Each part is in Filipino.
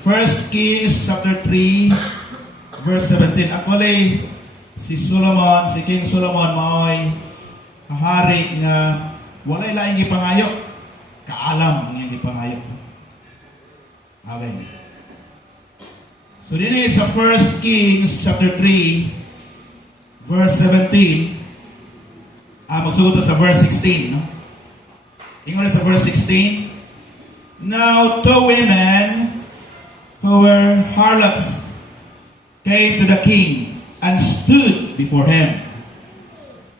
1 Kings chapter 3, verse 17. Actually, si King Solomon, maoy hari nga walay laing gipangayo. Kaalam ang iyang gipangayo. Amen. So din is sa 1 Kings chapter 3, verse 17. Magsugot sa verse 16. No? Ingon sa verse 16. Now two women who were harlots came to the king and stood before him.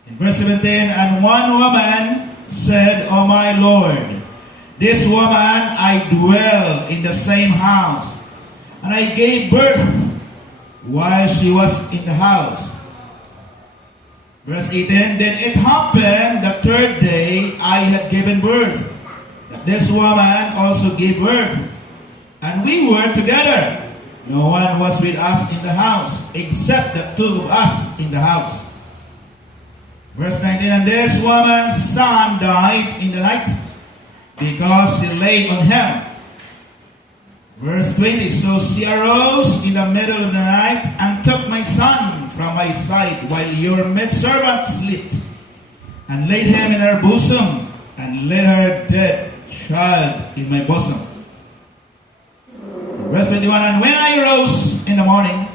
In verse 17, and one woman said, O my Lord, this woman I dwell in the same house, and I gave birth while she was in the house. Verse 18, then it happened the third day I had given birth, that this woman also gave birth, and we were together. No one was with us in the house, except the two of us in the house. Verse 19, and this woman's son died in the night, because she lay on him. Verse 20, so she arose in the middle of the night, and took my son from my side, while your maidservant slept, and laid him in her bosom, and laid her dead child in my bosom. Verse 21, and when I rose in the morning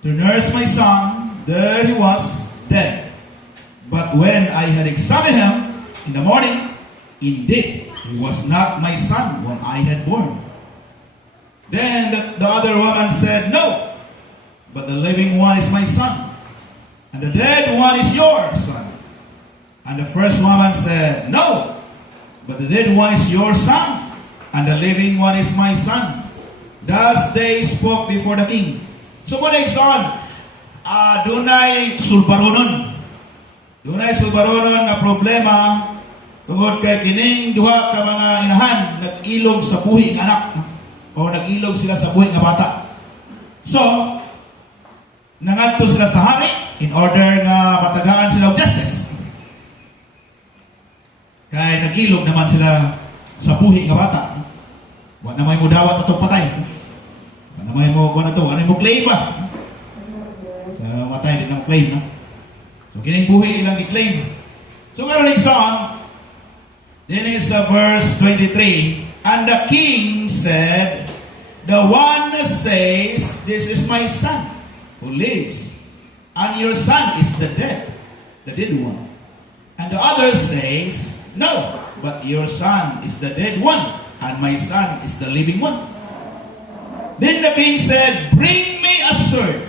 to nurse my son, there he was dead. But when I had examined him in the morning, indeed he was not my son when I had born. Then the other woman said, no, but the living one is my son, and the dead one is your son. And the first woman said, no, but the dead one is your son, and the living one is my son. Thus they spoke before the king. So kung na-exon, dunay sulbaronon. Dunay sulbaronon na problema tungod kay kining duha ka mga inahan nag-ilog sa buhi ng anak o nag-ilog sila sa buhi nga bata. So, nangadto sila sa hari in order nga matagaan sila og justice. Kaya nag-ilog naman sila sa buhi nga bata. Wa na may mudawat atong patay. Wa na may mo kuno to, ano mo claim ba? Sa matay din ang claim, no? So kining buhi ilang i-claim. So karon next song, then is verse 23, and the king said, the one says, this is my son who lives, and your son is the dead one. And the other says, no, but your son is the dead one, and my son is the living one. Then the king said, bring me a sword.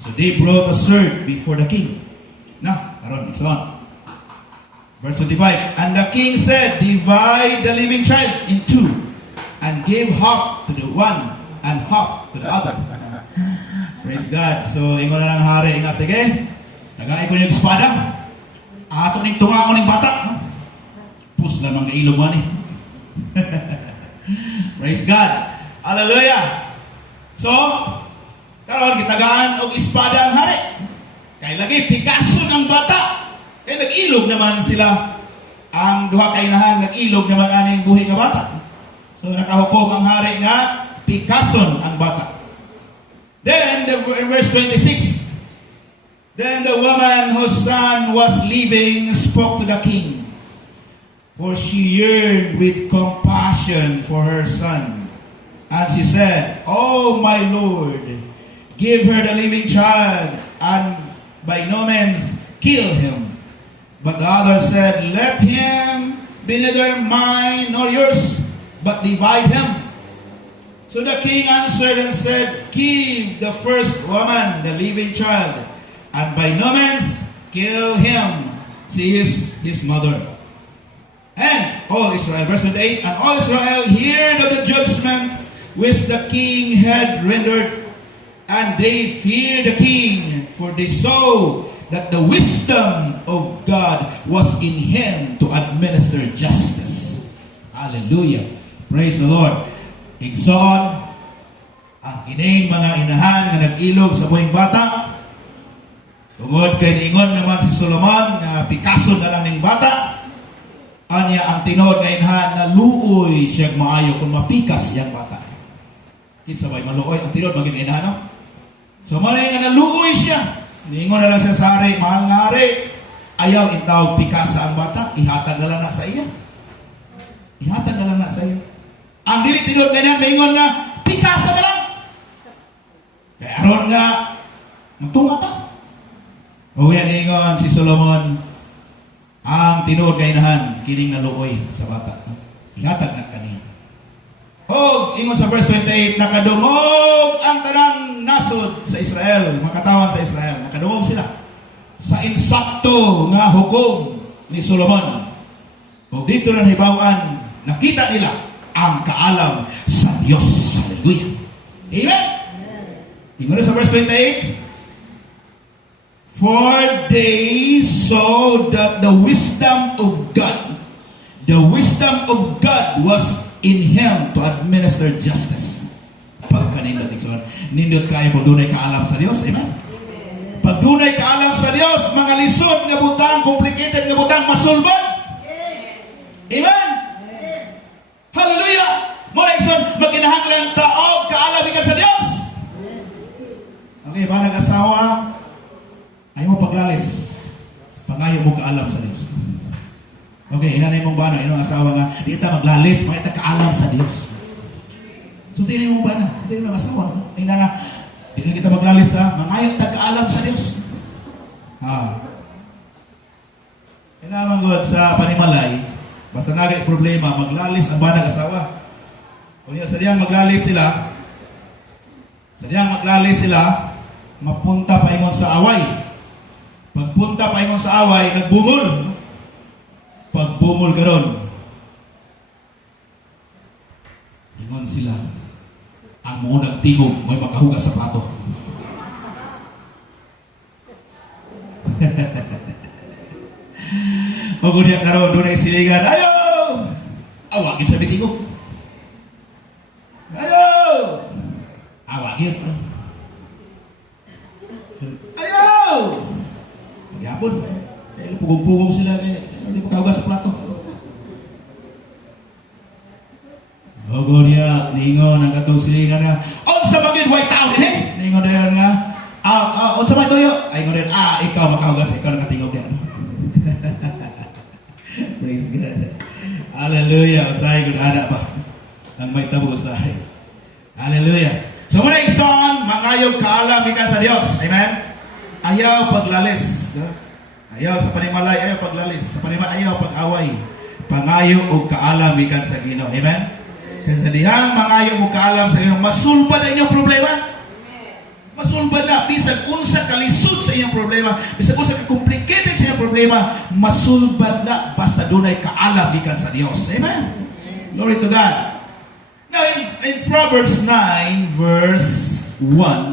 So they brought a sword before the king. Now, karon it's on. Verse 25, and the king said, divide the living child in two, and give half to the one, and half to the other. Praise God. So, ingon na lang hari, nga, sige, nagaay ko yung espada, ato ning tunga ko ning bata, no? Pus lamang kailog man eh. Praise God. Hallelujah. So, karon gitagaan og espada ang hari. Kay lagi pikason ang bata. Kay nag-ilog naman sila ang duha ka inahan, nag-ilog naman aning buhi nga bata. So nakahukom ang hari nga pikason ang bata. Then verse 26. Then the woman whose son was living spoke to the king, for she yearned with compassion for her son. And she said, oh my Lord, give her the living child, and by no means kill him. But the other said, let him be neither mine nor yours, but divide him. So the king answered and said, give the first woman the living child, and by no means kill him. She is his mother. And all Israel, verse 28, and all Israel heard of the judgment which the king had rendered, and they feared the king, for they saw that the wisdom of God was in him to administer justice. Hallelujah. Praise the Lord. Igsoon, ang kining mga inahan na nag-ilog sa buhing bata, tungod kay niingon naman si Solomon na pikason na lang ng bata, anya ang tinod nga inahan na luoy siyang maayo kung mapikas yang bata. Kinsa bay maluoy ang tinod maging inano. So manay nga naluoy siya. Ningon na lang siya sa hari, mahal nga hari. Ayaw itaw pikasa ang bata, ihatag na lang na sa iya. Ihatag na lang na sa iya. Ang dili tinod ganyan, maingon nga, pikasa na lang. Kaya aron nga, magtunga ta. O yan ingon si Solomon, ang tinod kainahan, kining naluoy sa bata. Ihatag na kaniya. O, ingon sa verse 28, nakadungog ang tanang nasod sa Israel, mga katawan sa Israel. Nakadungog sila sa insakto nga hukom ni Solomon. O dito na hibawan, nakita nila ang kaalam sa Diyos. Hallelujah. Amen? Ingon na sa verse 28, for they saw that the wisdom of God was in him to administer justice. Pag kanindot, nindot kayo pag dunay kaalam sa Diyos. Amen? Pag dunay kaalam sa Diyos, mga lisod nga butang, complicated nga butang, masulbad. Amen? Hallelujah! Muna ikson, magkinahanglan taog, kaalam ka sa Diyos. Okay, ba nag-asawa, ayaw mo paglalis. Pangayo mo kaalam sa Diyos. Okay, inanay mong bana, inong asawa nga, di kita maglalis, makita kaalam sa Diyos. So, tinay mong bana, hindi mo asawa. Ina nga, di na kita maglalis ha, mangayo kaalam sa Diyos. Kailangan God sa panimalay, basta nagay problema, maglalis ang banang asawa. Kung yung sadyang maglalis sila, mapunta pa ingon sa away. Pagpunta pa ingon sa away, nagbungol. Pagbungol karon, ingon sila, ang mga nagtigog, may makahugas sa plato. O kung niya karoon, doon ay silingan, ayaw! Awagin sa bitigog. Ayaw! Awagin. Ayaw! Magyapon. Pugong-pugong sila, hindi makahugas sa plato. O kung niya, ningon ang katong silingan nga, on sa magin, white towel, eh! Ningon na yun nga, on sa may toyo. Ay, ngon na yun, ikaw makahugas, ikaw nakatingog niya. Praise God. Hallelujah. Usahay kung ada pa. Ang may tabo usahay. Hallelujah. So muna ikson, mangayog kaalam ikan sa Diyos. Amen? Ayaw paglalis. Ayaw sa panimalay, ayaw paglalis. Sa panimalay, ayaw pag-away. Pangayo o kaalam ikan sa Ginoo. Amen? Kasi dihang mangayo o kaalam sa Ginoo, masulbad na inyong problema. Masulbad na. Bisag unsa kalisod sa inyong problema. Bisag unsa ka-complicated sa inyong problema. Masulbad na. Basta dunay kaalam ikan sa Diyos. Amen? Glory to God. Now in Proverbs 9 verse 1,